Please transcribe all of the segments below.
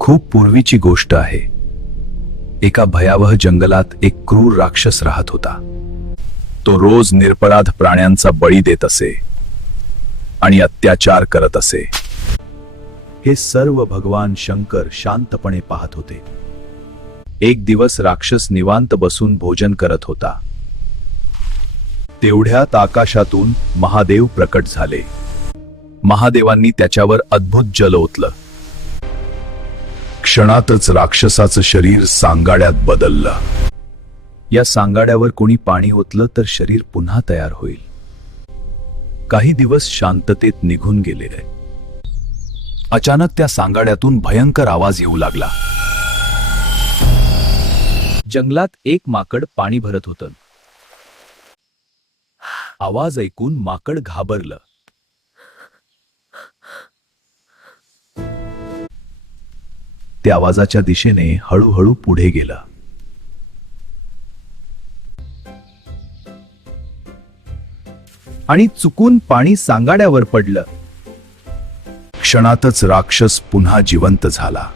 खूप पूर्वीची गोष्ट आहे. एका भयावह जंगलात एक क्रूर राक्षस राहत होता. तो रोज निरपराध प्राण्यांचा बळी देत असे आणि अत्याचार करत असे. हे सर्व भगवान शंकर शांतपणे पाहत होते. एक दिवस राक्षस निवांत बसून भोजन करत होता. तेवढ्यात आकाशातून महादेव प्रकट झाले. महादेवांनी त्याच्यावर अद्भुत जल ओतलं. क्षणातच राक्षसाचं शरीर सांगाड्यात बदललं. या सांगाड्यावर कोणी पाणी ओतलं तर शरीर पुन्हा तयार होईल. काही दिवस शांततेत निघून गेले. अचानक त्या सांगाड्यातून भयंकर आवाज येऊ लागला. जंगलात एक माकड पाणी भरत होतं. आवाज ऐकून माकड घाबरलं. त्या आवाजाच्या दिशेने हळूहळू पुढे गेला. आणि चुकून पाणी सांगाड्यावर पडलं. क्षणातच राक्षस पुन्हा जिवंत झाला.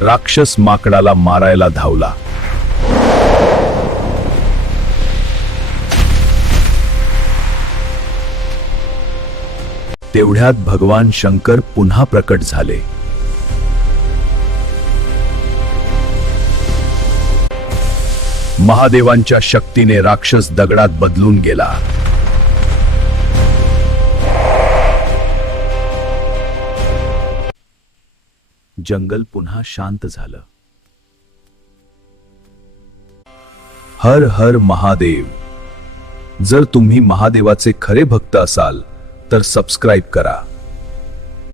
राक्षस माकडाला मारायला धावला. तेवढ्यात भगवान शंकर पुन्हा प्रकट झाले. महादेवांच्या शक्तीने राक्षस दगडात बदलून गेला. जंगल पुन्हा शांत झालं. हर हर महादेव. जर तुम्ही महादेवाचे खरे भक्त असाल तर सबस्क्राइब करा.